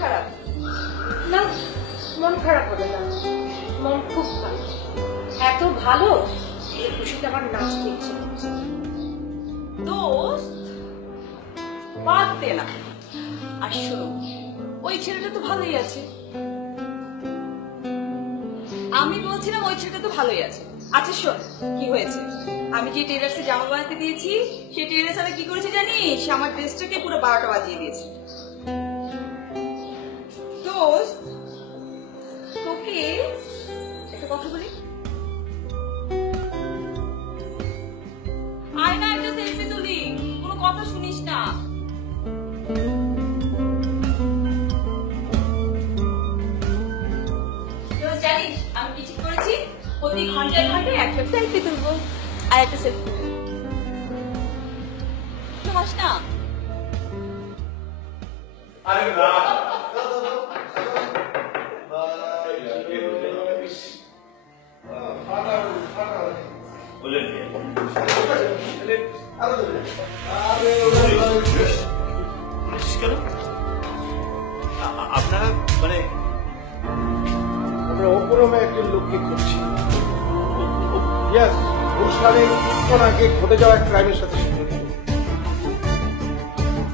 খারাপ? না, মন খারাপ হবে না, মন খুব ভালো। এত ভালো এই খুশিতে আমার নাচতে ইচ্ছে করছে। দোস্ত বাদ দে না। আর শোনো, ওই ছেলেটা তো ভালোই আছে। আমি বলছিলাম ওই ছেলেটা তো ভালোই আছে। আচ্ছা শোন, কি হয়েছে? আমি যে টেলার্সে জামা বানাতে দিয়েছি, সেই টেলার্সারা কি করেছে জানিস? সে আমার ড্রেসটাকে পুরো 12টা বাজিয়ে দিয়েছে। দোস্ত, তোকে একটা কথা বলি। আয় না, একটা সেলফি তুলি। কোনো কথা শুনিস না। জানিস আমি কি ঠিক করেছি? প্রতি ঘন্টায় ঘন্টায় একটা সেলফি তুলবো আর একটা সেলফি তুলবো। হাস না। আরে না আপনারা মানে আমরা অপরমে একজন লোককে খুঁজছি। ইয়েস, অনুষ্ঠানে কিছুক্ষণ আগে ঘটে যাওয়া এক ক্রাইমের সাথে জড়িত।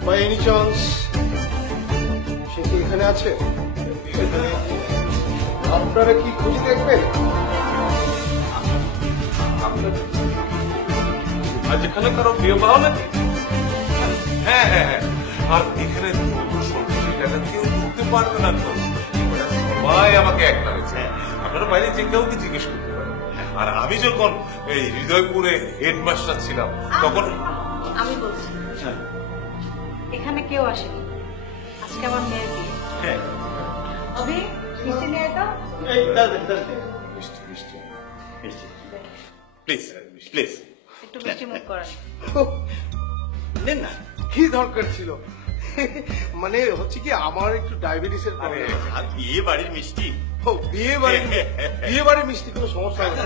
বাই এনি চান্স সে কি এখানে আছে? আপনারা কি খুঁজে দেখবেন? আজ এখানে কারো বিয়ে পাওয়া নাকি? হ্যাঁ হ্যাঁ হ্যাঁ, আর এখানে কেউ ঢুকতে পারবে না তো। সবাই আমাকে এক নামেছে। আপনারা বাইরে যে কাউকে জিজ্ঞেস করতে পারেন। আর আমি যখন এই হৃদয়পুরে হেডমাস্টার ছিলাম তখন আমি বলছি, এখানে কেউ আসেনি। আজকে আমার মেয়ের বিয়ে। হ্যাঁ অভি, মিষ্টি নিয়ে তো। মিষ্টি মিষ্টি মিষ্টি প্লিজ প্লিজ একটু মিষ্টি মুখ করেন। নেন না, কি দরকার ছিল? মানে হচ্ছে কি, আমার একটু ডায়াবেটিসের প্রবলেম আছে। আর বিয়ে বাড়ির মিষ্টি। ও, বিয়ে বাড়ির মিষ্টি কোনো সমস্যা হবে না।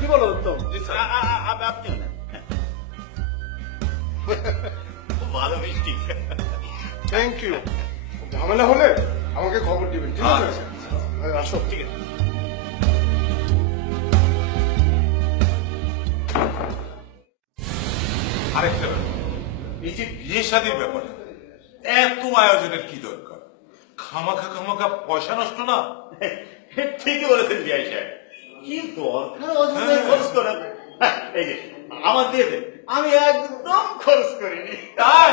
কি বলো উত্তম? আপনি না খুব ভালো মিষ্টি। Thank you. ঝামেলা হলে আমাকে খবর দিবেন, ঠিক আছে? আসো। ঠিক আছে। আরেকটা ব্যাপার, এই যে বিয়ে শাদীর ব্যাপার, এত আয়োজনের কি দরকার? খামাখা পয়সা নষ্ট না? ঠিকই বলেছেন বিআই সাহেব, কি দরকার অযথাই খরচ করা? এই যে আমার দিয়েছে, আমি একদম খরচ করিনি। তাই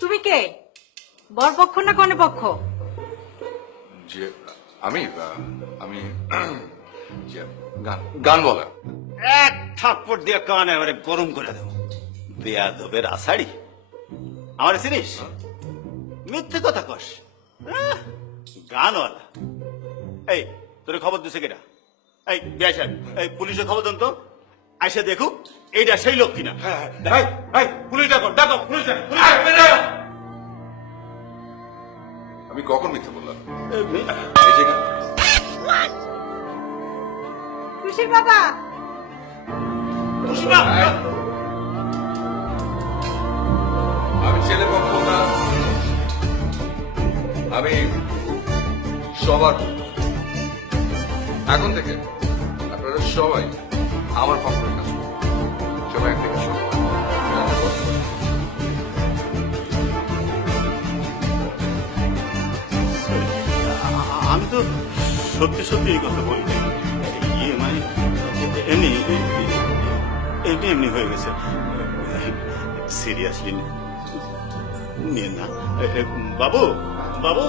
তুমি কে? বর পক্ষ না কনে পক্ষ? যে আমি আমি যে গান বলা। এক থাপ্পড় দিয়ে কান এবারে গরম করে দেবো। বেয়াদবের আষাঢ়ি, আমার চিনিস? মিথ্যে কথা কস। গানওয়ালা। এই তোর খবর দিছে কেটা? এই বিআই সাহেব, এই পুলিশের খবর দেন তো, আইসা দেখুক এইটা সেই লোক কিনা। পুলিশ ডাকো ডাকো পুলিশ ডাকো। আমি কখন মিথ্যে বললাম? এই এই যে গান। খুশির বাবা, আমি ছেলে পক্ষ না, আমি সবার পক্ষ। এখন থেকে আপনারা সবাই আমার পক্ষে কাজ করুন। সবাই এক থেকে শুরু করুন। আমি তো সত্যি সত্যি এই কথা বলি। ইয়ে মানে এমনি এমনি এমনি হয়ে গেছে। সিরিয়াসলি নিয়ে না। বাবু বাবু,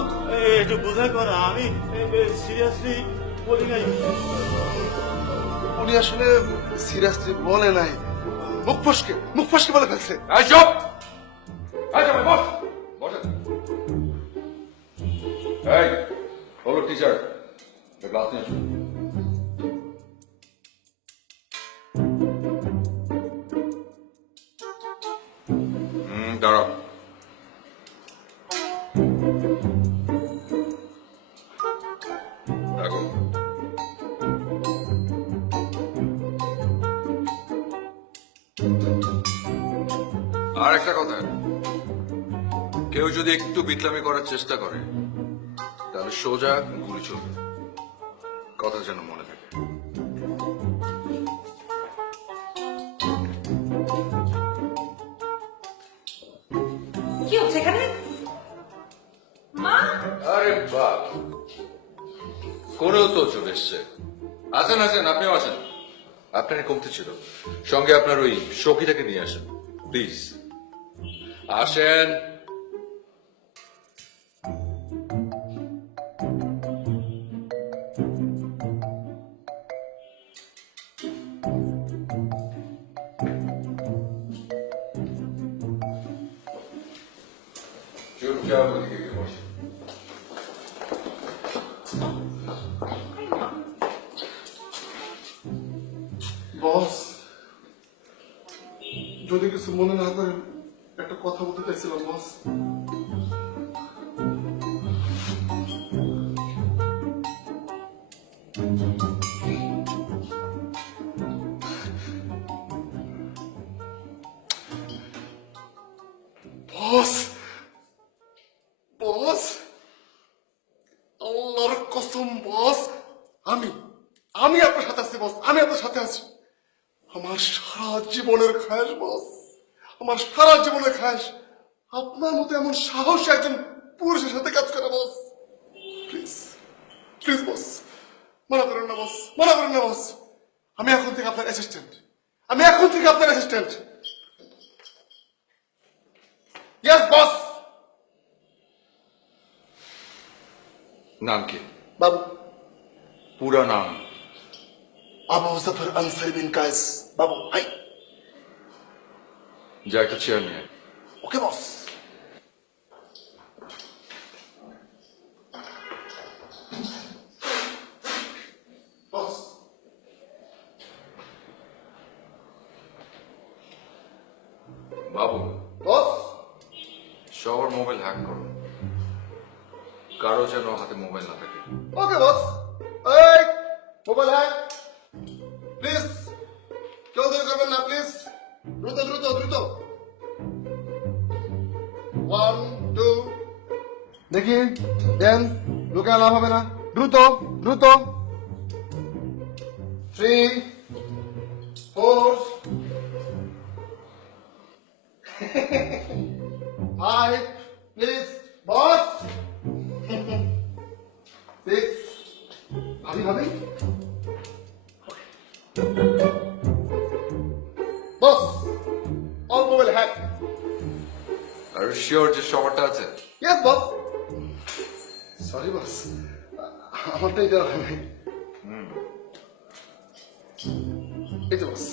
একটু বোঝা কর, আমি সিরিয়াসলি বলি নাই। উনি আসলে সিরিয়াসলি বলে নাই, মুখ ফসকে বলে ফেলছে। এই চুপ! এই জামাই, বস! বসেন। এই, হলো টিচার, ক্লাস নিয়ে আসুন। দাঁড়াও। দেখো, আর একটা কথা, কেউ যদি একটু বিটলামি করার চেষ্টা করে তাহলে সোজা গুলি চলবে, কথা যেন মনে থাকে। কি হচ্ছে এখানে? মা, আরে বাপ, কোনেও তো চলে এসছে। আসেন আসেন, আপনিও আসেন। আপনার কমতে ছিল, সঙ্গে আপনার ওই সখীটাকে নিয়ে আসেন প্লিজ। আসেন। চুপচাপ ওদিকে গিয়ে বসেন। বস, যদি কিছু মনে না করেন একটা কথা বলতে চাইছিলাম বস। বস, বস, আল্লাহর কসম বস, আমি আপনার সাথে আছি বস, আমি আপনার সাথে আছি। আমার সারা জীবনের খায়েশ বস, আমার সারা জীবনের খায়েশ আপনার মতো এমন সাহস একজন পুরুষের সাথে কাজ করে বস। প্লিজ প্লিজ বস, মনে করেন না বস, মনে করেন না বস। আমি এখন থেকে আপনার অ্যাসিস্ট্যান্ট, আমি এখন থেকে আপনার অ্যাসিস্ট্যান্ট। Yes boss. নাম কি? বাবু, পুরা নাম? আবু জাফর আনসারী বিন কায়েস। বাবু, হাই। যা একটা চেয়ার নিয়ে। ওকে বস। বস, বাবু, বস, সবার মোবাইল হ্যাক করো, কারো যেন হাতে মোবাইল না থাকে। ওকে বস। এই মোবাইল হ্যাক প্লিজ, কেউ দেরি করবেন না প্লিজ, দ্রুত দ্রুত দ্রুত। 1 2 দেখি দেন, লোকে লাভ হবে না, দ্রুত দ্রুত। 3 4 5 প্লিজ বস। 6 ভাবি ভাবি বস, অল মোবাইল হ্যাক। আর শিওর যে সবারটা আছে? Yes boss. সরি বস, আমারটাই দেওয়া হয় নাই। এই যে বস।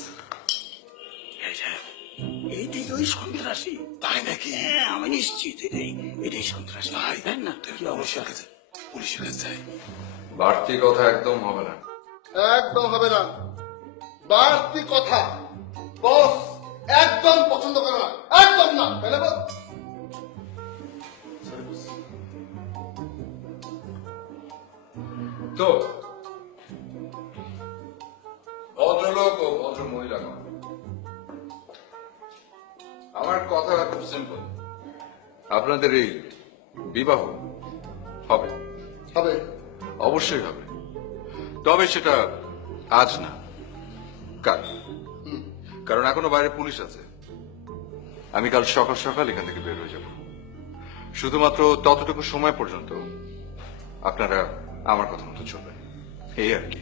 এইটাই ওই সন্ত্রাসী। তাই নাকি? হ্যাঁ, আমি নিশ্চিত এটাই সন্ত্রাসী। তাই না? কি অবশ্যই পুলিশের কাছে যাই। বাড়তি কথা একদম হবে না। একদম হবে না, বাড়তি কথা বস একদম পছন্দ করে না, একদম না। তাহলে বস। Sorry boss. তো ভদ্রলোক ও ভদ্র মহিলা, আমার কথা খুব সিম্পল। আপনাদের এই বিবাহ হবে? হবে। অবশ্যই হবে, তবে সেটা আজ না, কাল। কারণ এখনো বাইরে পুলিশ আছে। আমি কাল সকাল সকাল এখান থেকে বের হয়ে যাব। শুধুমাত্র ততটুকু সময় পর্যন্ত আপনারা আমার কথা মতো চলবেন, এই আর কি।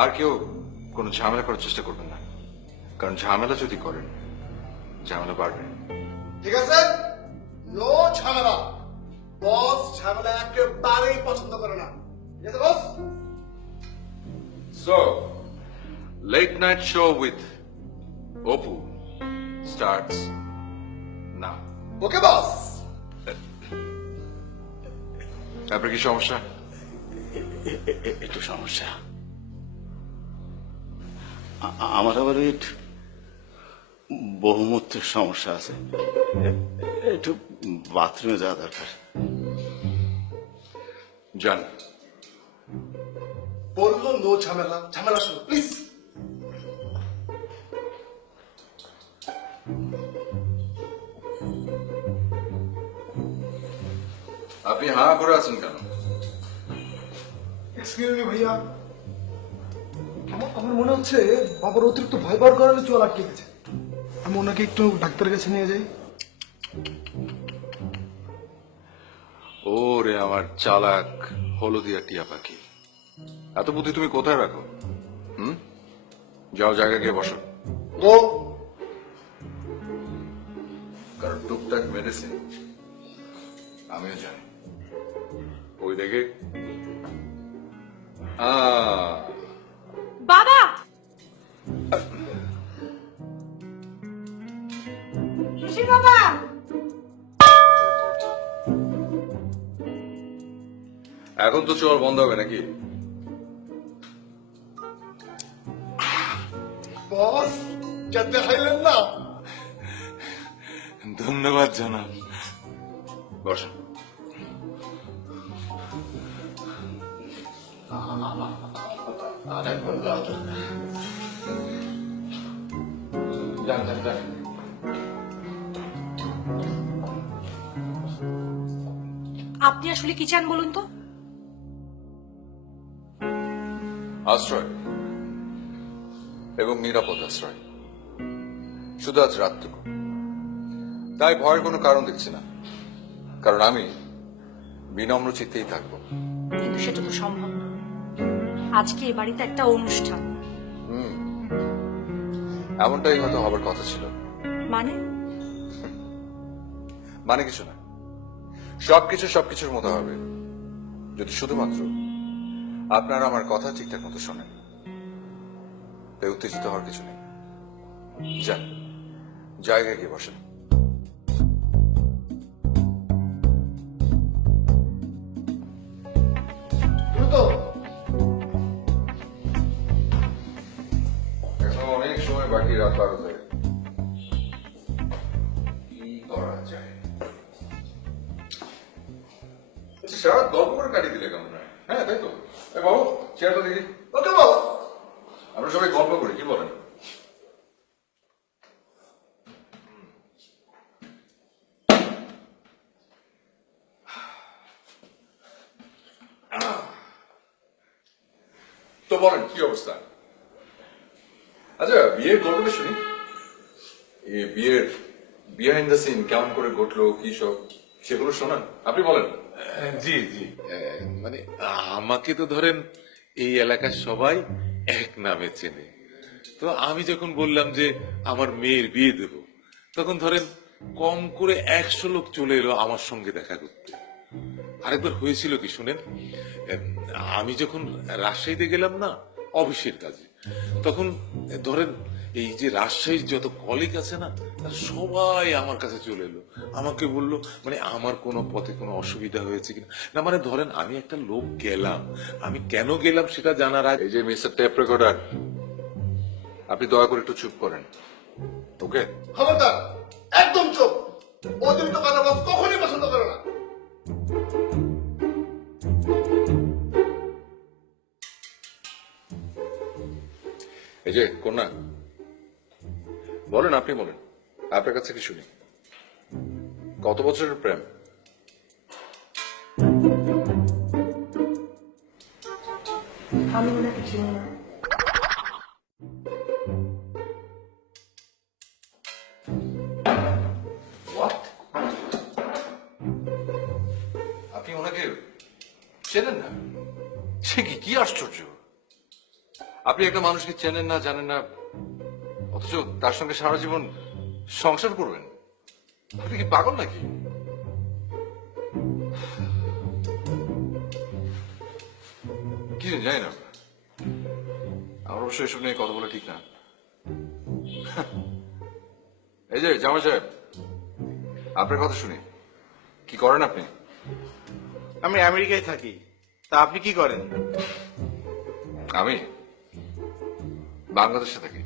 আর কেউ কোনো ঝামেলা করার চেষ্টা করবেন না, কারণ ঝামেলা যদি করেন ঝামেলা বাড়বে। ঠিক আছে, নো ঝামেলা। বস ঝামেলা একেবারেই পছন্দ করে না। ঠিক আছে বস। So, late night show with Opu starts now. ওকে বস। আপনার কি সমস্যা? একটু সমস্যা। আমার আবার একটু বহুমূত্রের সমস্যা আছে, একটু বাথরুমে যাওয়া দরকার। যান। বললো নো ঝামেলা, ঝামেলা শুনো প্লিজ। আপনি হা করে আছেন কেন? এক্সকিউজ মি ভাইয়া, আমার মনে হচ্ছে বাবার অতিরিক্ত ভয় পাওয়ার কারণে চুল আটকে গেছে। আমি ওনাকে একটু ডাক্তারের কাছে নিয়ে যাই। ওরে আমার চালাক হলদিয়া টিয়া পাখি, এত বুদ্ধি তুমি কোথায় রাখো? যাও জায়গা গিয়ে বসো। ও কারণ টুকটাক মেডিসিন আমিও জানি। ওই দেখে বাবা, শিশির বাবা, এখন তো চল বন্ধ হবে নাকি? বস যেতে হাইলেন না। ধন্যবাদ জানাব। বসো। যান, যান, যান। আপনি আসলে কি চান বলুন তো? আশ্রয় এবং নিরাপদ আশ্রয়, শুধু আজ রাতটুকু। তাই ভয়ের কোনো কারণ দেখছি না, কারণ আমি বিনম্র চিত্তেই থাকবো। কিন্তু সেটা তো সম্ভব না। আজকে এ বাড়িতে একটা অনুষ্ঠান। এমনটাই হয়তো হবার কথা ছিল। মানে? মানে কিছু না, সবকিছু সবকিছুর মতো হবে যদি শুধুমাত্র আপনারা আমার কথা ঠিকঠাক মতো শোনেন। তাই উত্তেজিত হওয়ার কিছু নেই। যান, জায়গায় গিয়ে বসেন। তুমি তো এখনো অনেক সময় বাকি, রাত 12 কি করা যায়? আচ্ছা, সারা গল্প করে কাটিয়ে দিলে কেমন হয়? হ্যাঁ, তাই তো। বাবু, চেয়ারটা দেখি। ওকে বস। আমরা সবাই গল্প করি, কি বলেন? তো বলেন কি অবস্থা? আচ্ছা, বিয়ের গল্পটা শুনি। এই বিয়ের বিহাইন্ড দ্য সিন কেমন করে ঘটলো, কি সব, সেগুলো শোনান। আপনি বলেন। জি জি, মানে আমাকে তো ধরেন এই এলাকার সবাই এক নামে চেনে। তো আমি যখন বললাম যে আমার মেয়ের বিয়ে দেব, তখন ধরেন কম করে 100 লোক চলে এলো আমার সঙ্গে দেখা করতে। আরেকবার হয়েছিল কি শুনেন, আমি যখন রাজশাহীতে গেলাম না অফিসের কাজে, তখন ধরেন এই যে রাজশাহীর যত কলিগ আছে না, তারা সবাই আমার কাছে চলে এলো, আমাকে বললো মানে আমার কোনো পথে কোনো অসুবিধা হয়েছে কিনা। না মানে ধরেন আমি একটা লোক গেলাম, আমি কেন গেলাম সেটা জানার আগে। এই যে মিস্টার টেপ রেকর্ডার, আপনি দয়া করে একটু চুপ করেন, ওকে? খবরদার, একদম চুপ। অতিরিক্ত কথা বস কখনই পছন্দ করে না। এই যে কন্যা, বলেন, আপনি বলেন, আপনার কাছে কি শুনি। কত বছরের প্রেম? আমি ওনাকে চিনি না। What? আপনি ওনাকে চেনেন না? সে কি আশ্চর্য! আপনি একটা মানুষকে চেনেন না, জানেন না, অথচ তার সঙ্গে সারা জীবন সংসার করবেন? আপনি কি পাগল নাকি? কি জানি না, আমার অবশ্য এসব নিয়ে কথা বলা ঠিক না। এই যে জামাই সাহেব, আপনার কথা শুনি, কি করেন আপনি? আমি আমেরিকায় থাকি, তা আপনি কি করেন? আমি বাংলাদেশে থাকি।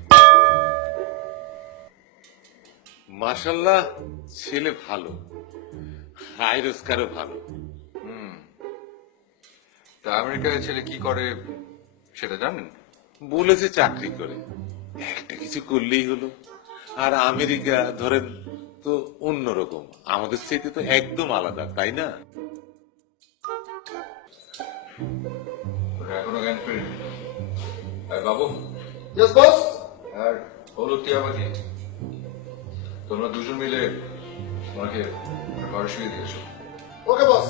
মাশাল্লাহ, ছেলে ভালো, আয় রোজগারও ভালো। তা আমেরিকায় ছেলে কি করে সেটা জানেন? বলেছে চাকরি করে, একটা কিছু করলেই হলো। আর আমেরিকা ধরেন তো অন্যরকম, আমাদের চাইতে তো একদম আলাদা, তাই না? ওরা এখনো জ্ঞান ফেরেনি। আর বাবু ইয়েস বস। আর হলুদ টিয়া পাখি, তোমরা দুজন মিলে ওনাকে ঘরে শুয়ে দিয়েছো। ওকে বস,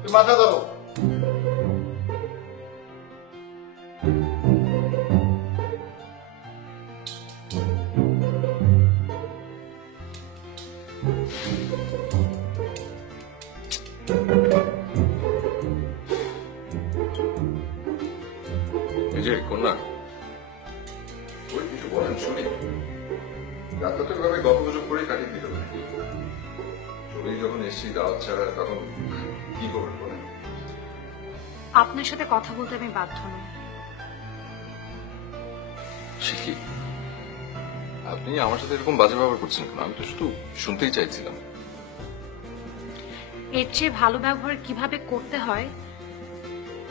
তুমি মাথা ধরো। এই যে কন্যা, ওই কিছু বলেন শুনি। রাতটা তো এভাবে গল্প গুজব করেই কাটিয়ে দিতে হবে নাকি? চলেই যখন এসছি দাওয়াত ছাড়া, তখন কি করবেন বলেন? আপনার সাথে কথা বলতে আমি বাধ্য নই। সে কি, আপনি আমার সাথে এরকম বাজে ব্যবহার করছেন কেন? আমি তো শুধু শুনতেই চাইছিলাম। এর চেয়ে ভালো ব্যবহার কিভাবে করতে হয়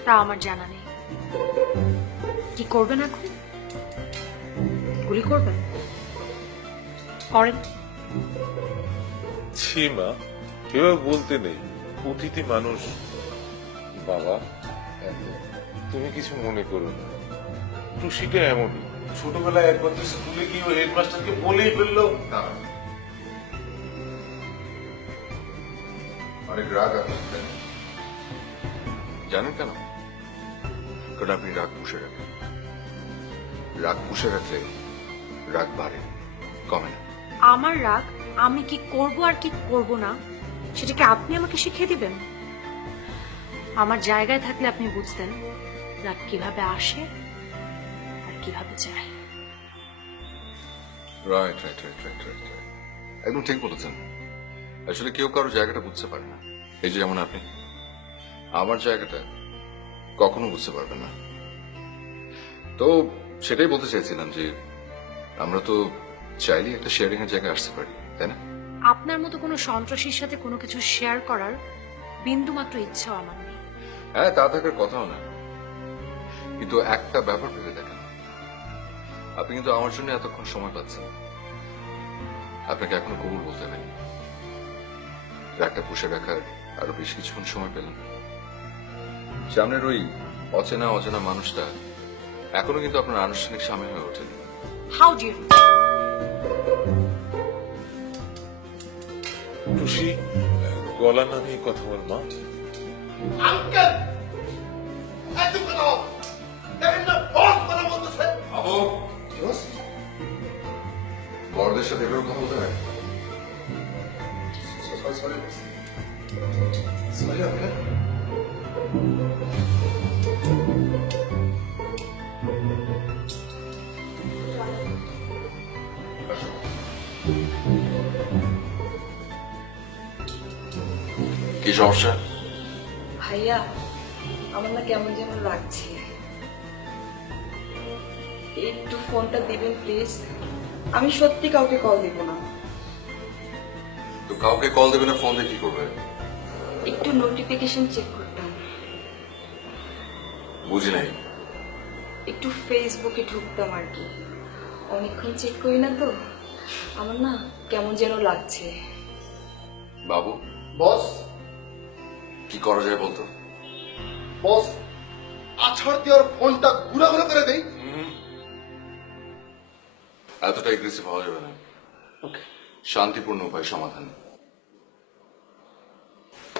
তা আমার জানা নেই। কি করবেন এখন? গুলি করবেন? করেন। ছি মা, এভাবে বলতে নেই, অতিথি মানুষ। বাবা, তুমি কিছু মনে করো না, টুসিটা এমনই। ছোটবেলায় একবার তো স্কুলে গিয়ে ওই হেডমাস্টারকে বলেই ফেললো। অনেক রাগ আপনার, তাই না? জানেন কেন? কারণ আপনি রাগ পুষে রাখেন। রাগ পুষে রাখলে রাগ বাড়ে, কমে না। আমার রাগ আমি কি করব আর কি করব না সেটাকে আপনি আমাকে শিখিয়ে দিবেন? আমার জায়গায় থাকলে আপনি বুঝতেন রাগ কিভাবে আসে আর কিভাবে যায়। Right right right right right right, একদম ঠিক বলেছেন। আসলে কেউ কারো জায়গাটা বুঝতে পারে না। এই যে যেমন আপনি আমার জায়গাটা কখনো বুঝতে পারবেন না। তো সেটাই বলতে চাইছিলাম যে আমরা তো চাইলে একটা শেয়ারিং এর জায়গায় আসতে পারি, তাই না? আপনার মতো কোনো সন্ত্রাসীর সাথে কোনো কিছু শেয়ার করার বিন্দু মাত্র ইচ্ছাও আমার নেই। হ্যাঁ, তা থাকার কথাও না, কিন্তু একটা ব্যাপার ভেবে দেখেন, আপনি কিন্তু আমার জন্য এতক্ষণ সময় পাচ্ছেন। আপনাকে এখনো কবুল বলতে হয়নি। রাগটা পুষে রাখার আরো বেশ কিছুক্ষণ সময় পেলেন। সামনের ওই অচেনা অচেনা মানুষটা এখনো কিন্তু আপনার আনুষ্ঠানিক সামিল হয়ে ওঠেনি। How deer! টুসি, গলা নামিয়ে কথা বল মা। আঙ্কেল, একদম কথা বল। দেখেন না বস কথা বলতেছে। বাবু, বস, বড়দের সাথে এভাবে কথা বলতে হয়? Sorry boss. Sorry uncle. কি সমস্যা? ভাইয়া, আমার না কেমন যেন লাগছে। একটু ফোনটা দিবেন প্লিজ। আমি সত্যি কাউকে কল দিব না। তো কাউকে কল দেবে না, ফোন দিয়ে কি করবে? একটু নোটিফিকেশন চেক করতাম। বুঝি নাই। একটু ফেসবুকে ঢুকতাম আর কি। অনেকক্ষণ চেক করি না তো, আমার না কেমন যেন লাগছে। বাবু, বস, কি করা যায় বলতো? বস, আছাড় দিয়ে ওর ফোনটা ঘুরা ঘুরা করে দেই। এতটা এগ্রেসিভ হওয়া যাবে না। শান্তিপূর্ণ উপায় সমাধান।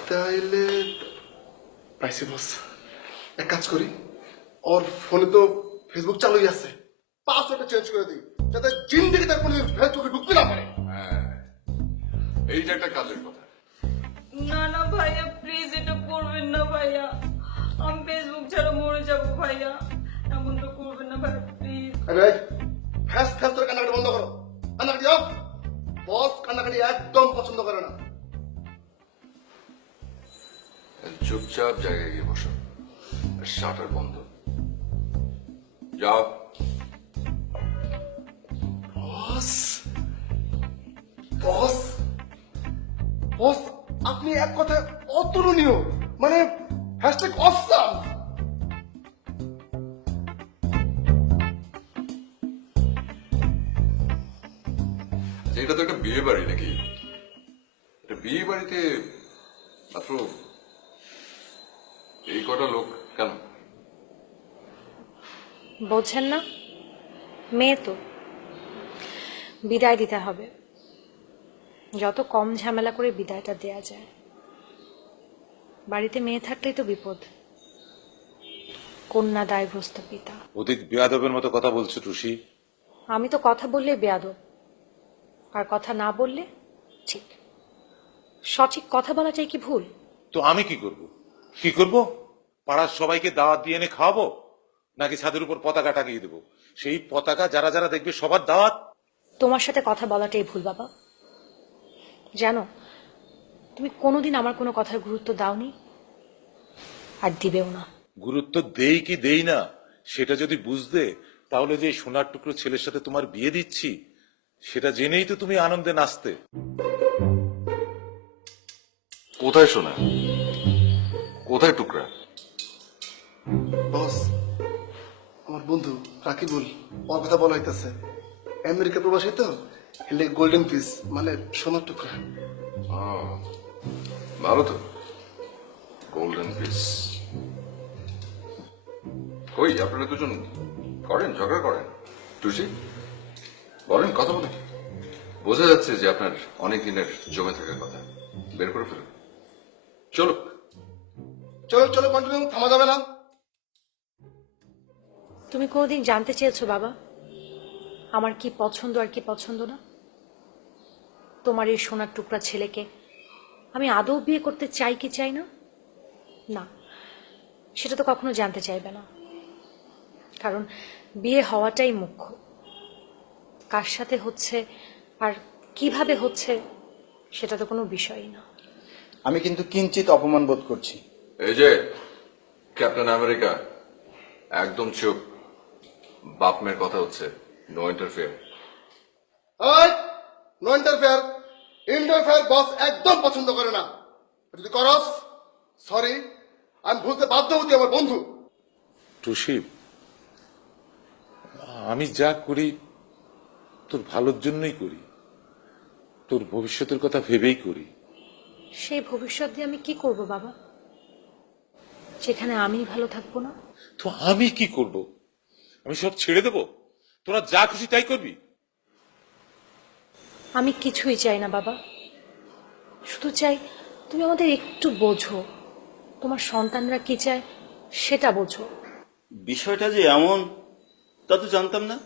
তাইলে পাইছি বস। এক কাজ করি, ওর ফোনে তো ফেসবুক চালুই আছে, পাসওয়ার্ডটা চেঞ্জ করে দিই যাতে জিন্দেগি তার কোনো ফেসবুকে ঢুকতে না পারে। হ্যাঁ, এইটা একটা কাজের কথা। না না ভাইয়া, প্লিজ এটা করবেন না ভাইয়া। আমি ফেসবুক ছাড়া মরে যাব ভাইয়া। এমন তো করবেন না ভাইয়া, প্লিজ। আরে ফ্যাস ফ্যাস করে কান্নাকাটি বন্ধ করো। কান্নাকাটি অফ। বস কান্নাকাটি একদম পছন্দ করে না। চুপচাপ জায়গায় গিয়ে বসো, শাটার বন্ধ। যাও। বস, বস, বস, আপনি এক কথায় অতুলনীয়, মানে হ্যাশট্যাগ অসাম। এটা তো একটা বিয়ে বাড়ি নাকি? এটা বিয়ে বাড়িতে মাত্র এই কটা লোক কেন? বোঝেন না, মেয়ে তো বিদায় দিতে হবে, যত কম ঝামেলা করে বিদায়টা দেয়া যায়। বাড়িতে মেয়ে থাকলেই তো বিপদ, কন্যা দায়গ্রস্ত পিতা। অধিক বেয়াদবের মতো কথা বলছো টুসি। আমি তো কথা বললে বেয়াদব, আর কথা না বললে ঠিক। সঠিক কথা বলাটাই কি ভুল? তো আমি কি করব? কি করব? পাড়ার সবাইকে দাওয়াত দিয়ে এনে খাওয়াবো, নাকি ছাদের উপর পতাকা টাঙিয়ে দেবো? সেই পতাকা যারা যারা দেখবে সবার দাওয়াত। তোমার সাথে কথা বলাটাই ভুল বাবা। জানো, তুমি কোনোদিন আমার কোনো কথার গুরুত্ব দাওনি, আর দিবেও না। গুরুত্ব দেই কি দেই না সেটা যদি বুঝতে, তাহলে যে সোনার টুকরো ছেলের সাথে তোমার বিয়ে দিচ্ছি সেটা জেনেই তো তুমি আনন্দে নাচতে। কোথায় শোনা, কোথায় টুকরা? বস, আমার বন্ধু রাকিবুল ওর কথা বলা হইতেছে। আমেরিকা প্রবাসী তো, এলে গোল্ডেন পিস মানে সোনার টুকরা। ভালো তো, গোল্ডেন পিস। কই আপনারা দুজন করেন, ঝগড়া করেন? টুসি বলেন, কথা বলেন। বোঝা যাচ্ছে যে আপনার অনেক দিনের জমে থাকার কথা, বের করে ফেলুন। চলো চলো চলো, কন্টিনিউ, থামা যাবে না। তুমি কোনোদিন জানতে চেয়েছো বাবা আমার কি পছন্দ আর কি পছন্দ না? তোমার এই সোনার টুকরা ছেলেকে আমি আদৌ বিয়ে করতে চাই কি চাই না? না, সেটা তো কখনো জানতে চাইবে না, কারণ বিয়ে হওয়াটাই মুখ্য। কার সাথে হচ্ছে আর কিভাবে হচ্ছে সেটা তো কোনো বিষয়ই না। আমি কিন্তু কিঞ্চিত অপমান বোধ করছি। এই যে ক্যাপ্টেন আমেরিকা, একদম চুপ। বাপ মেয়ের কথা হচ্ছে, no interfere. No interfere. Interfere boss একদম পছন্দ করে না। যদি করস, সরি, আমি ভুলতে বাধ্য হচ্ছি আমার বন্ধু। টুসি, আমি যা করি তোর ভালোর জন্যই করি, তোর ভবিষ্যতের কথা ভেবেই করি। সেই ভবিষ্যৎ দিয়ে আমি কি করব বাবা, যেখানে আমি ভালো থাকবো না? তো আমি কি করব? আমি সব ছেড়ে দেব? তোরা যা খুশি তাই করবি? আমি কিছুই চাই না বাবা, শুধু চাই তুমি আমাদের একটু বোঝো, তোমার সন্তানরা কি চায় সেটা বোঝো। বিষয়টা যে এমন তা তো জানতাম না।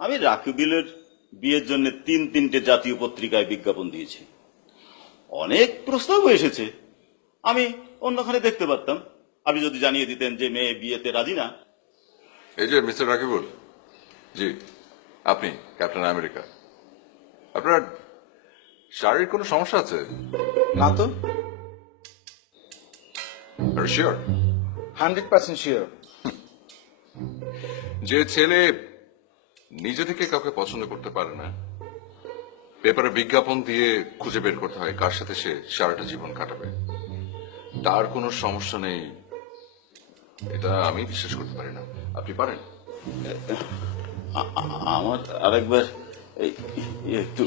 আমি রাকিবুলের বিয়ের জন্য 3-3টে জাতীয় পত্রিকায় বিজ্ঞাপন দিয়েছি, অনেক প্রস্তাবও এসেছে। আমি অন্যখানে দেখতে পারতাম, আপনি যদি জানিয়ে দিতেন যে মেয়ে বিয়েতে রাজি না। এই যে মিস্টার রাকিবুল জি, আপনি ক্যাপ্টেন আমেরিকা, আপনার শারীরিক কোনো সমস্যা আছে? না তো, শিওর? 100% শিওর। যে ছেলে নিজে থেকে কাউকে পছন্দ করতে পারে না, পেপারে বিজ্ঞাপন দিয়ে খুঁজে বের করতে হয় কার সাথে সে সারাটা জীবন কাটাবে, তার কোনো সমস্যা নেই, এটা আমি বিশ্বাস করতে পারি না। আপনি পারেন? আমার আরেকবার একটু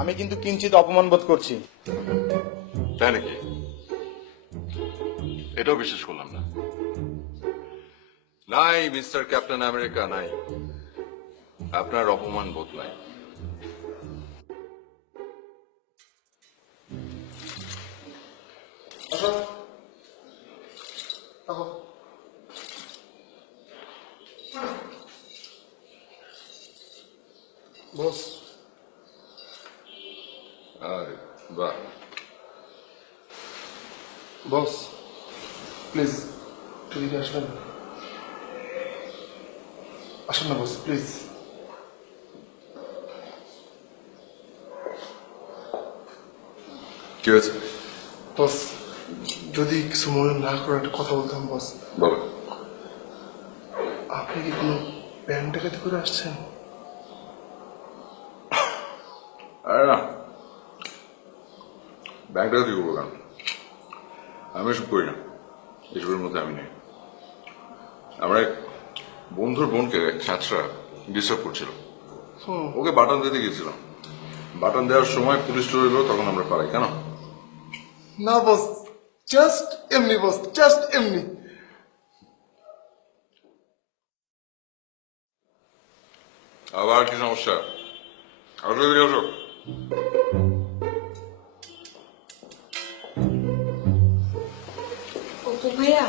আমি কিন্তু কিঞ্চিত অপমান বোধ করছি। তাই নাকি? এটাও বিশ্বাস করলাম না। নাই মিস্টার ক্যাপ্টেন আমেরিকা, নাই, আপনার অপমান বোধ নাই। আসো, থাকো। বস, আরে বাহ, বস প্লিজ একটু দিকে আসবেন। আসুন না বস, প্লিজ। কি হয়েছে? বস, যদি কিছু মনে না করে একটা কথা বলতাম বস। বলো। আপনি কি কোনো ব্যাংক ডাকাতি করে আসছেন? আরে না, ব্যাংক ডাকাতি করবো কেন? আমি এসব করি না, এসবের মধ্যে আমি নেই। আমার এক বন্ধুর বোনকে ছাত্ররা ডিস্টার্ব করছিল, ওকে বাটন দিতে গিয়েছিলাম, বাটন দেওয়ার সময় পুলিশ চলে এলো, তখন আমরা পালাই। কেন? না বস, জাস্ট এমনি বস, জাস্ট এমনি। আবার কি সমস্যা? আসো এদিকে আসো। অপু ভাইয়া,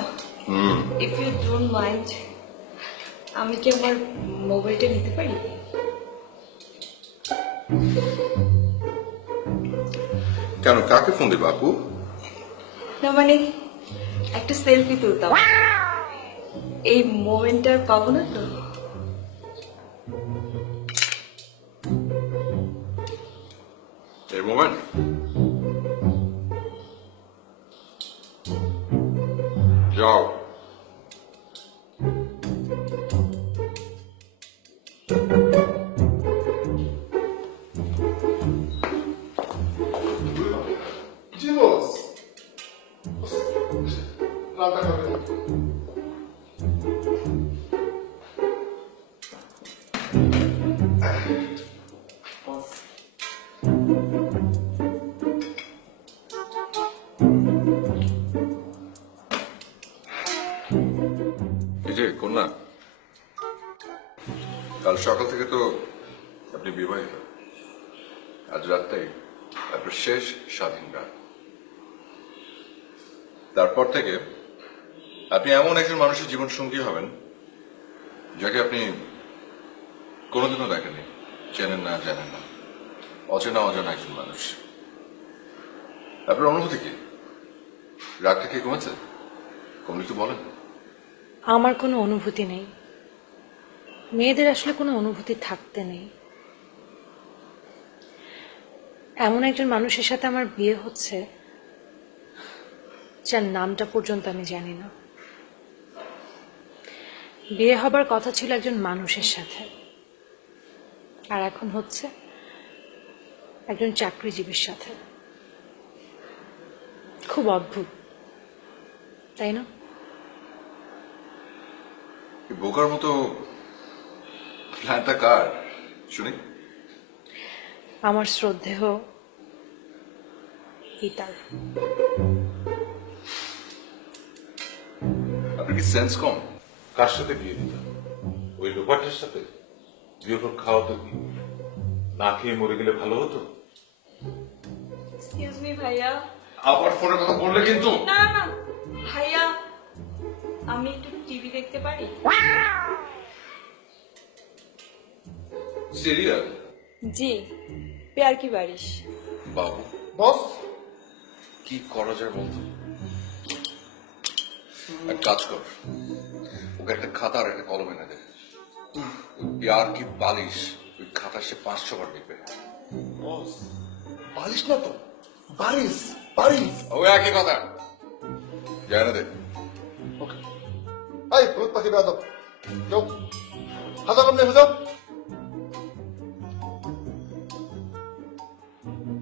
ইফ ইউ ডোন্ট মাইন্ড, আমি কি আমার মোবাইলটা নিতে পারি? কেন, কাকে ফোন দিবা আপু? না মানে একটা সেলফি তুলতাম, এই মোমেন্টটা পাবো না তো। এই মোমেন্ট? যাও। জি বস। রান্না করবেন? এই যে কন্যা, কাল সকাল থেকে তো আপনি বিবাহিত, আজ রাতটাই আপনার শেষ স্বাধীন রাত। তারপর থেকে আপনি এমন একজন মানুষের জীবন সঙ্গী হবেন যাকে আপনি কোনোদিনও দেখেননি, চেনেন না, জানেন না, অচেনা অজানা একজন মানুষ। আপনার অনুভূতি কি? রাগটা কি কমেছে? কমলে তো বলেন। আমার কোনো অনুভূতি নেই, মেয়েদের আসলে কোনো অনুভূতি থাকতে নেই। এমন একজন মানুষের সাথে আমার বিয়ে হচ্ছে যার নামটা পর্যন্ত আমি জানি না। বিয়ে হবার কথা ছিল একজন মানুষের সাথে, আর এখন হচ্ছে একজন চাকরিজীবীর সাথে। খুব অদ্ভুত, তাই না? এই বোকার মতো প্ল্যানটা কার শুনি? আমার শ্রদ্ধেয় পিতার। আপনার কি সেন্স কম? কার সাথে বিয়ে দিত? ওই লোপাটের সাথে? বিয়ে করে খাওয়া তো কি, না খেয়ে মরে গেলে ভালো হতো। এক্সকিউজ মি ভাইয়া। আবার ফোনে কথা বললে কিন্তু। না না ভাইয়া, আমি একটু টিভি দেখতে পারি? সিরিয়াল? জি, প্যার কি বারিশ। বাবু, বস, কি করা যায় বলতো? এক কাজ কর, ওকে একটা খাতা আর একটা কলম এনে দে। প্যার কি বালিশ ওই খাতা সে 500 বার লিখবে। বস, বালিশ না তো, বারিশ, বারিশ। ও একই কথা, যা এনে দে। ওকে। এই ভূত পাখি বেয়াদব, যাও, হাজার কম নিয়ে যাও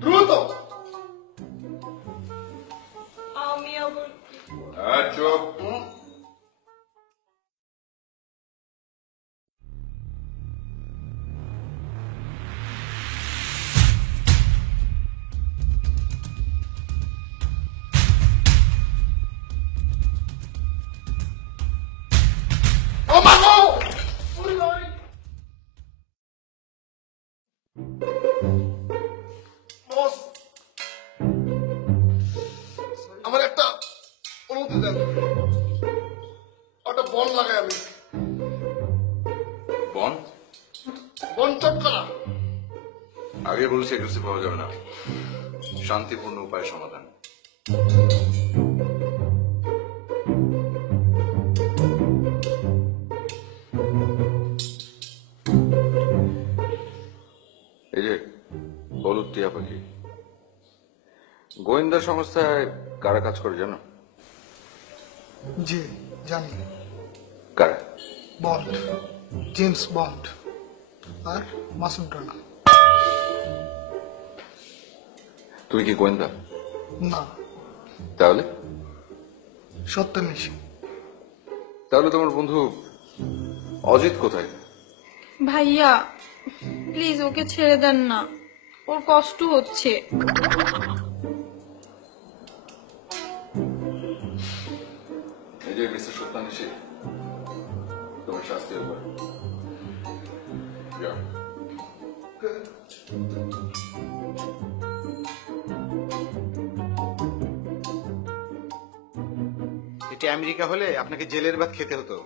দ্রুত। আমি আবার কি করব? চুপ। বস, আমার একটা অনুমতি দেন, একটা বন লাগাই আমি। বন? বন চট করা। আগে বলেছি এগ্রেসিভ পাওয়া যাবে না, শান্তিপূর্ণ উপায় সমাধান। এই যে হলুদ টিয়া পাখি, গোয়েন্দা সংস্থায় কারা কাজ করে জানো? জি জানি, কারা? বন্ড, জেমস বন্ড আর মাসুদ রানা। তুমি কি গোয়েন্দা? না, তাহলে? সত্যমেশী। তাহলে তোমার বন্ধু অজিত কোথায়? ভাইয়া প্লিজ ওকে ছেড়ে দেন না, ওর কষ্ট হচ্ছে। এই যে মিস্টার সত্যানিশী, তোমার শাস্তি হবে। যাও। এটি আমেরিকা হলে আপনাকে জেলের ভাত খেতে হতো।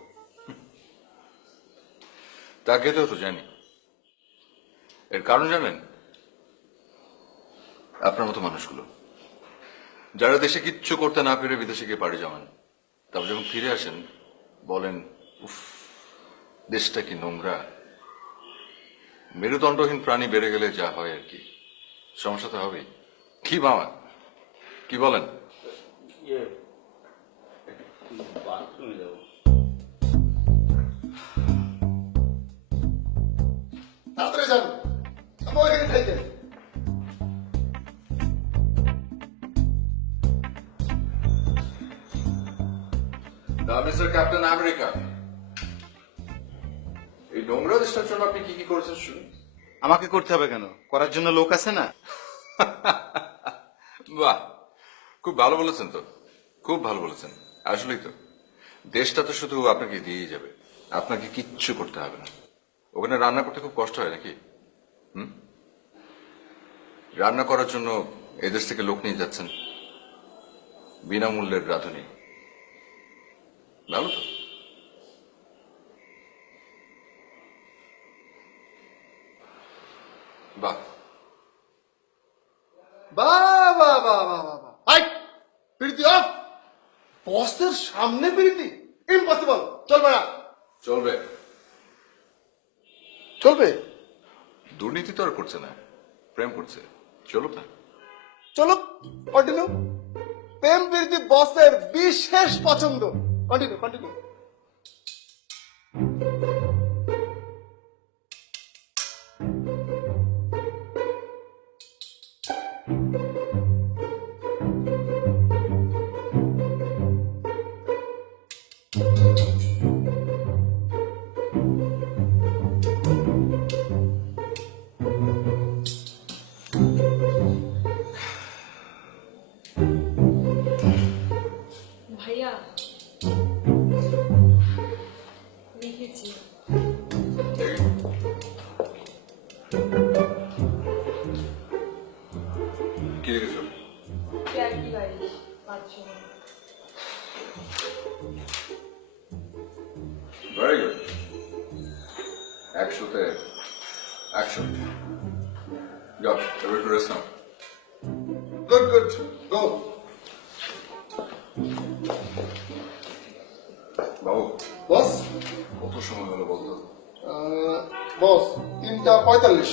তা খেতেও তো জানি। এর কারণ জানেন? আপনার মতো মানুষগুলো যারা দেশে কিচ্ছু করতে না পেরে বিদেশে গিয়ে পাড়ি জমান, তারপর যখন ফিরে আসেন বলেন উফ, দেশটা কি নোংরা। মেরুদণ্ডহীন প্রাণী বেড়ে গেলে যা হয় আর কি, সমস্যা তো হবেই। কি মামা, কি বলেন? বাথরুমে যাবো। তাড়াতাড়ি যান, আমার এখানে থেকে মিস্টার ক্যাপ্টেন আমেরিকা, এই নোংরা দেশটার জন্য আপনি কি কি করেছেন শুনুন। আমাকে করতে হবে কেন? করার জন্য লোক আছে না? বাহ, খুব ভালো বলেছেন তো, খুব ভালো বলেছেন। আসলেই তো, দেশটা তো শুধু আপনাকে দিয়েই যাবে, আপনাকে কিচ্ছু করতে হবে না। ওখানে রান্না করতে খুব কষ্ট হয় নাকি? রান্না করার জন্য এদেশ থেকে লোক নিয়ে যাচ্ছেন, বিনামূল্যের রাঁধুনি। ভালো তো। বাহ, বাহ বাহ বাহ বাহ বাহ বাহ। Hi, Preeti off. বসের সামনে প্রীতি, ইম্পসিবল। চলবে না। চলবে। চলবে? দুর্নীতি তো আর করছে না, প্রেম করছে, চলুক না। চলো, কন্টিনিউ। প্রেম প্রীতি বসের বিশেষ পছন্দ। Continue continue. ভাইয়া লিখেছি। দেখি। কি লিখেছো? ট্যাক্সি গাড়ি পাচ্ছি না। Very good. 100-তে 100। যাও, এবার একটু রেস্ট নাও। Good good, go. বাবু, বস, কত সময় হলো বলতো? বস 3:45।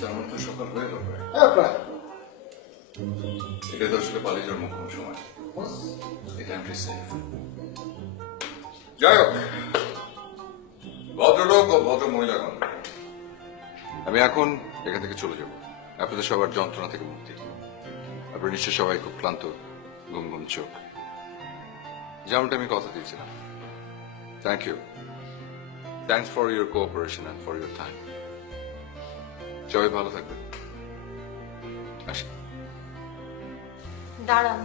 তার মধ্যে সকাল হয়ে গেল প্রায়। হ্যাঁ প্রায়। এটা তো আসলে পালিয়ে যাওয়ার মুখ্য সময়। বস, এটা আমি সেফ। যাই হোক, ভদ্রলোক ও ভদ্র মহিলাগণ, আমি এখন এখান থেকে চলে যাব। আপনাদের সবার যন্ত্রণা থেকে মুক্তি। আপনারা নিশ্চয় সবাই খুব ক্লান্ত, ঘুম ঘুম চোখ, যেমনটা আমি কথা দিয়েছিলাম। Thank you, thanks for your cooperation and for your time. সবাই ভালো থাকবেন। আসি। দাঁড়ান,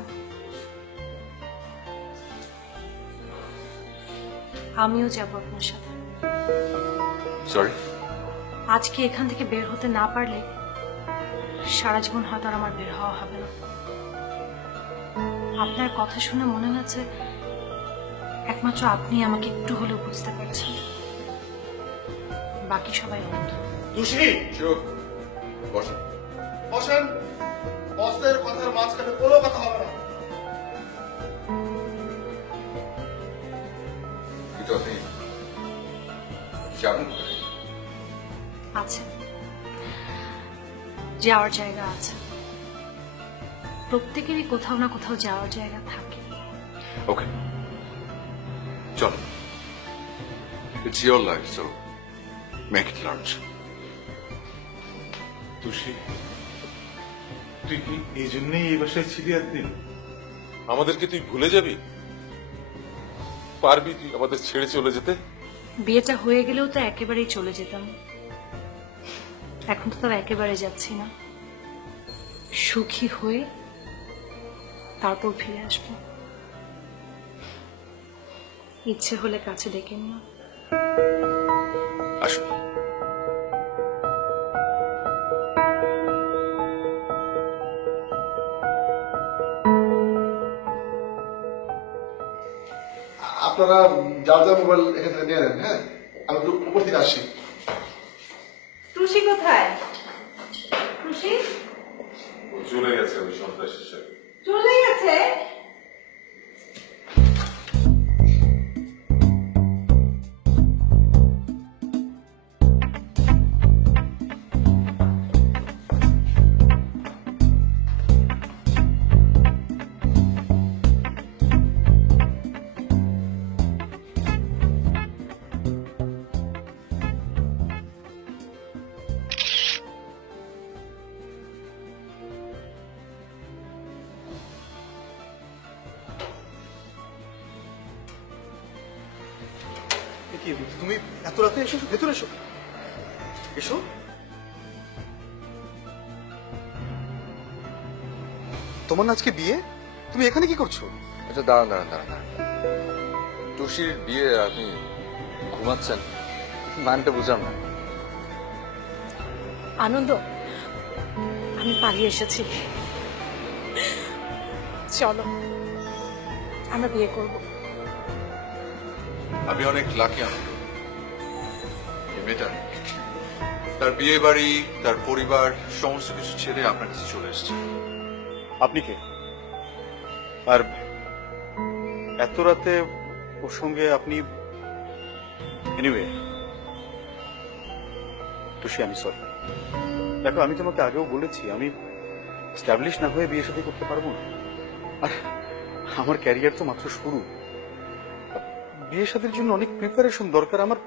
আমিও যাব আপনার সাথে। সরি। আজকে এখান থেকে বের হতে না পারলে সারা জীবন হয়তো আর আমার বের হওয়া হবে না। আপনার কথা শুনে মনে হচ্ছে একমাত্র আপনি আমাকে একটু হলেও বুঝতে পারছেন, বাকি সবাই অন্ধ। তুষি, চুপ, বসুন। বসেন। বসের কথার মাঝখানে কোনো কথা হবে না। কিন্তু আপনি যাবেন কোথায়? আছে, যাওয়ার জায়গা আছে। প্রত্যেকেরই কোথাও না কোথাও যাওয়ার জায়গা থাকে। ওকে, চলো। It's your life, so make it large. Tushi, তুই কি এই জন্যই এই বাসায় ছিলি একদিন? আমাদেরকে তুই ভুলে যাবি? পারবি তুই আমাদের ছেড়ে চলে যেতে? বিয়েটা হয়ে গেলেও তো একেবারেই চলে যেতাম। এখন তো তার একেবারে যাচ্ছি না, সুখী হয়ে তারপর ফিরে আসবো। ইচ্ছে হলে কাছে ডেকে নিও। আসুন। আপনারা যার যার মোবাইল এখান থেকে নিয়ে নেন, হ্যাঁ? আমি একটু উপর থেকে আসি। টুসি কোথায়? টুসি চলে গেছে ওই সন্ত্রাসীর সাথে। চলে গেছে? কি তুমি এত রাতে এসো, ভেতরে এসো, এসো। তোমার না আজকে বিয়ে, তুমি এখানে কি করছো? আচ্ছা দাঁড়ান দাঁড়ান দাঁড়ান দাঁড়ান। টুসির বিয়ে আপনি ঘুমাচ্ছেন, মানটা বুঝলাম না। আনন্দ, আমি পালিয়ে এসেছি, চলো আমরা বিয়ে করব। আপনি অনেক লাকি আনন্দ। এই মেয়েটা তার বিয়ে বাড়ি, তার পরিবার, সমস্ত কিছু ছেড়ে আপনার কাছে চলে এসেছে। আপনি কে? আর এত রাতে ওর সঙ্গে আপনি? এনিওয়ে টুসি, আমি সরি। দেখো, আমি তোমাকে আগেও বলেছি আমি স্ট্যাবলিশ না হয়ে বিয়ে শাদী করতে পারবো না। আর আমার ক্যারিয়ার তো মাত্র শুরু। বিয়ে শাদীর জন্য অনেক প্রিপারেশন দরকার। আমার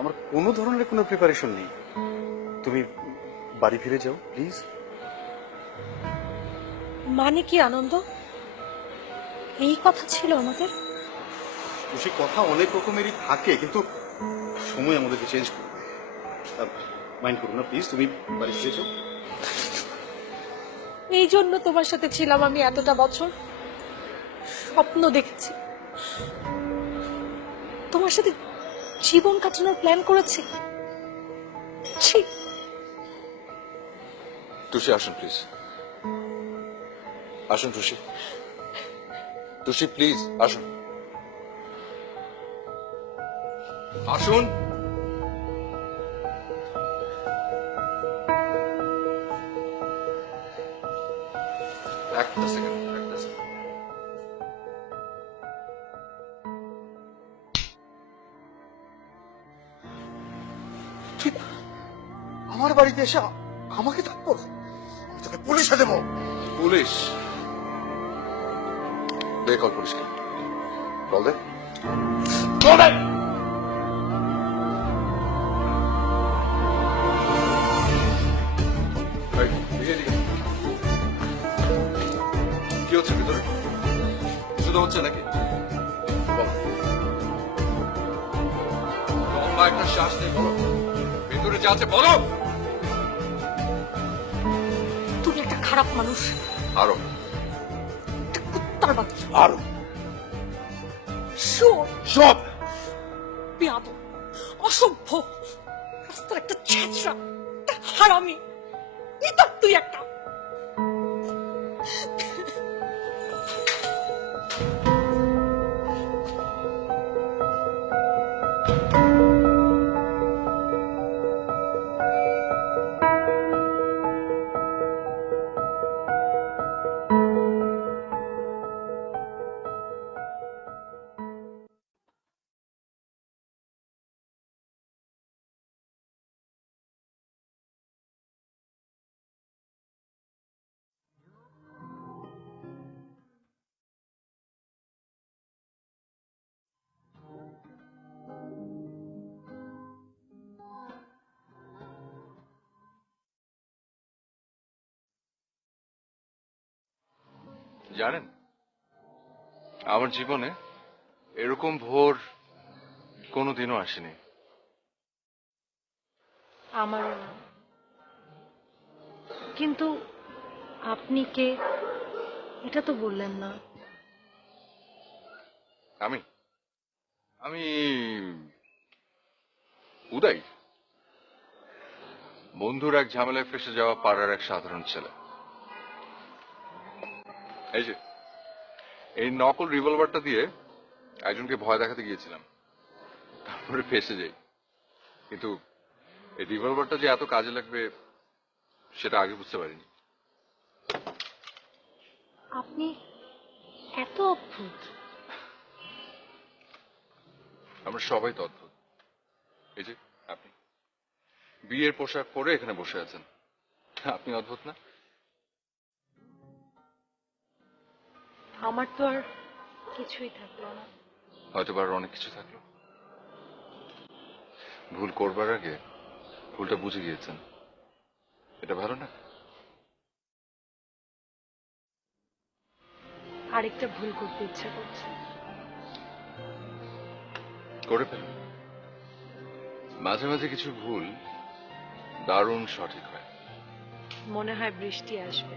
আমার কোনো ধরনের কোনো প্রিপারেশন নেই। তুমি বাড়ি ফিরে যাও প্লিজ। মানে কি আনন্দ, এই কথা ছিল আমাদের? খুশি কথা অনেক রকমেরই থাকে, কিন্তু সময় আমাদেরকে চেঞ্জ করবে। মাইন্ড করো না প্লিজ, তুমি বাড়ি ফিরে যাও। এই জন্য তোমার সাথে ছিলাম আমি এতটা বছর, স্বপ্ন দেখেছি, তোমার সাথে জীবন কাটানোর প্ল্যান করেছি। ছি। টুসি আসুন প্লিজ, আসুন টুসি, টুসি প্লিজ আসুন, আসুন। একটা সেকেন্ড, একটা সেকেন্ড। ঠিক আমার বাড়িতে এসে আমাকে তারপর আমি তোকে পুলিশে দেবো। পুলিশ? দে কল পুলিশকে, কল দে। এই, এদিকে, এদিকে। কি হচ্ছে ভিতরে? শুধু হচ্ছে নাকি? বলো। লম্বা একটা শ্বাস নিয়ে বলো, ভিতরে যা আছে বলো। তুমি একটা খারাপ মানুষ, আরো, একটা কুত্তার বাচ্চা, আরো শোন, সব। বেয়াদব, অসভ্য, রাস্তার একটা ছেঁচড়া, একটা হারামি, এটা তুই একটা। জানেন, আমার জীবনে এরকম ভোর কোনোদিনও আসেনি। আমারও না। কিন্তু আপনি কে এটা তো বললেন না। আমি আমি উদয়, বন্ধুর এক ঝামেলায় ফেসে যাওয়া পাড়ার এক সাধারণ ছেলে। এই যে এই নকল রিভলভারটা দিয়ে একজনকে ভয় দেখাতে গিয়েছিলাম, তারপরে ফেসে যাই। কিন্তু এই রিভলভারটা যে এত কাজে লাগবে সেটা আগে বুঝতে পারিনি। আপনি এত অদ্ভুত। আমরা সবাই তো অদ্ভুত। এই যে আপনি বিয়ের পোশাক পরে এখানে বসে আছেন, আপনি অদ্ভুত না? আমার তো আর কিছুই থাকলো না। হয়তো আর অনেক কিছু থাকলো। ভুল করবার আগে ভুলটা বুঝে গিয়েছেন, এটা ভালো না? আরেকটা ভুল করতে ইচ্ছা করছে। করে ফেলুন। মাঝে মাঝে কিছু ভুল দারুণ সঠিক হয়। মনে হয় বৃষ্টি আসবে।